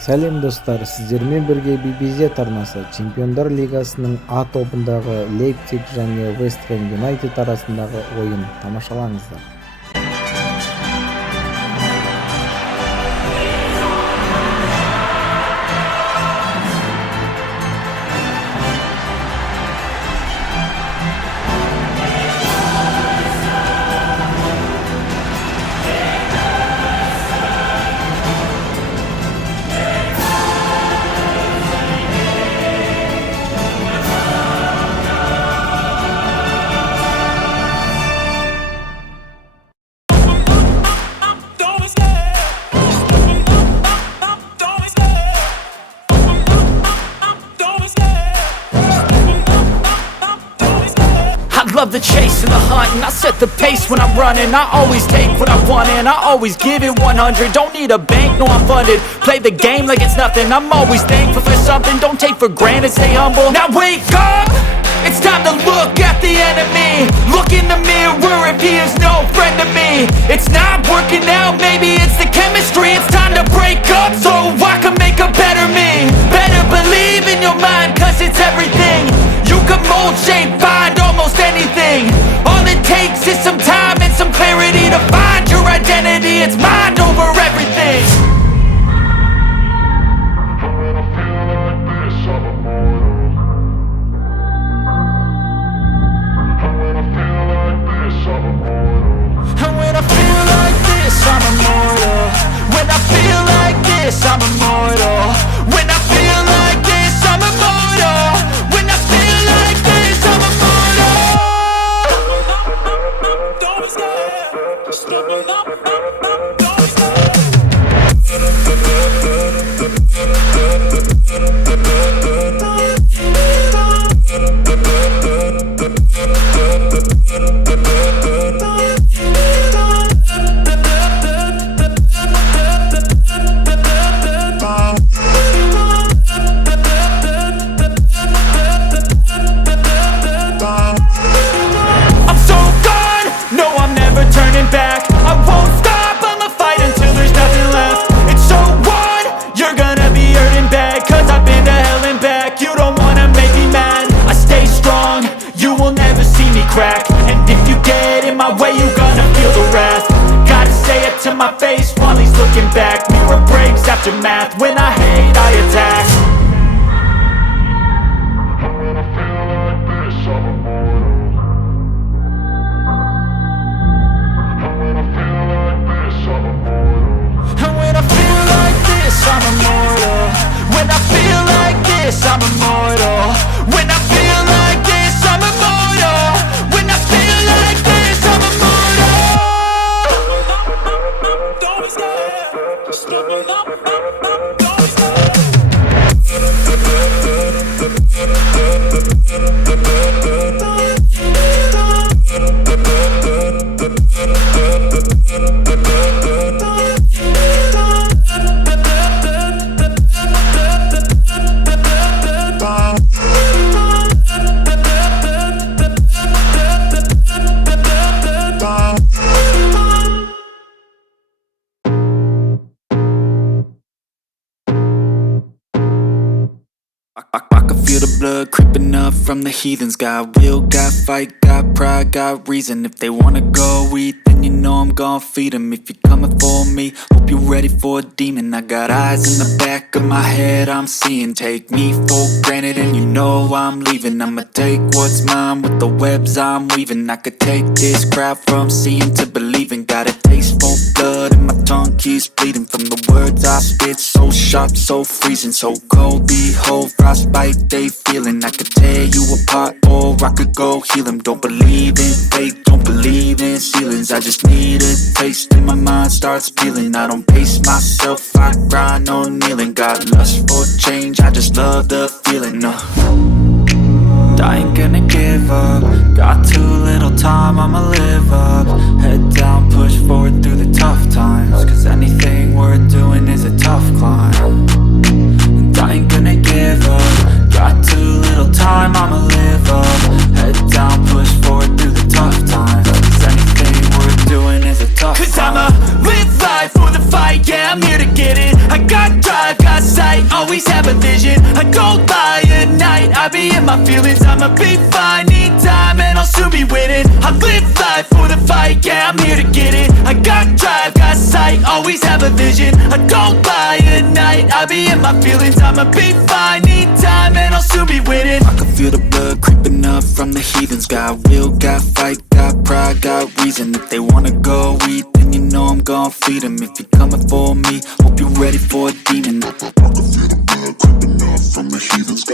Салем достар, сіздермен бірге BBC арнасы Чемпиондар лигасының А тобындағы Лейпциг және Вест Хэм Юнайтед арасындағы ойын тамашалаңыздар. Love the chase and the hunt, and I set the pace when I'm running. I always take what I want and I always give it 100. Don't need a bank, no I'm funded. Play the game like it's nothing. I'm always thankful for something. Don't take for granted, stay humble. Now wake up, it's time to look at the enemy. Look in the mirror if he is no friend to me. It's not working out, maybe it's the chemistry. It's time to break up so I can make a better me. Better believe in your mind, cause it's everything. You can mold, shape, find almost anything. All it takes is some time and some clarity to find your identity. It's mind over everything. And when I feel like this, I'm immortal. When I feel like this, I'm immortal. When I feel like this, I'm immortal. When I feel like this, I'm immortal. Don't be scared. Just give me up. Don't be scared. Back. I won't stop, I'ma fight until there's nothing left. It's so on, you're gonna be hurting bad. Cause I've been to hell and back. You don't wanna make me mad. I stay strong, you will never see me crack. And if you get in my way, you're gonna feel the wrath. Gotta say it to my face while he's looking back. Mirror breaks after math. When I hate, I attack. I'm immortal. When I feel like this, I'm immortal. When I feel like this, I'm immortal. When I feel like this, I'm immortal. Don't be scared. Just give me up. Don't be scared. I can feel the blood creeping up from the heathens. Got will, got fight, got pride, got reason. If they wanna go eat, then you know I'm gon' feed them. If you're coming for me, hope you're ready for a demon. I got eyes in the back of my head, I'm seeing. Take me for granted and you know I'm leaving. I'ma take what's mine with the webs I'm weaving. I could take this crowd from seeing to believing. Got a taste for blood and my tongue keeps bleeding. From the words I spit, so sharp, so freezing. So cold, behold, frostbite they feeling. I could tear you apart or I could go heal them. Don't believe in fate, don't believe in ceilings. I just need a taste and my mind starts peeling. I don't pace myself, I grind on kneeling. Got lust for change, I just love the feeling. I ain't gonna give up. Got too little time, I'ma live up. Head down, push forward through the tough times. Cause anything worth doing is a tough climb. And I ain't gonna give up. Got too little time, I'ma live up. Head down, push forward through the tough times. Cause anything worth doing is a tough climb. Cause I'ma live life for the fight, yeah, I'm here to get it. I got drive, got I'ma be fine. Need time and I'll soon be winning. I live life for the fight, yeah, I'm here to get it. I got drive, got sight, always have a vision. I don't lie at night, I be in my feelings. I'ma be fine, need time and I'll soon be winning. I can feel the blood creeping up from the heathens. Got will, got fight, got pride, got reason. If they wanna go eat, then you know I'm gon' feed them. If you're coming for me, hope you're ready for a demon. I can feel the blood creeping up from the heathens.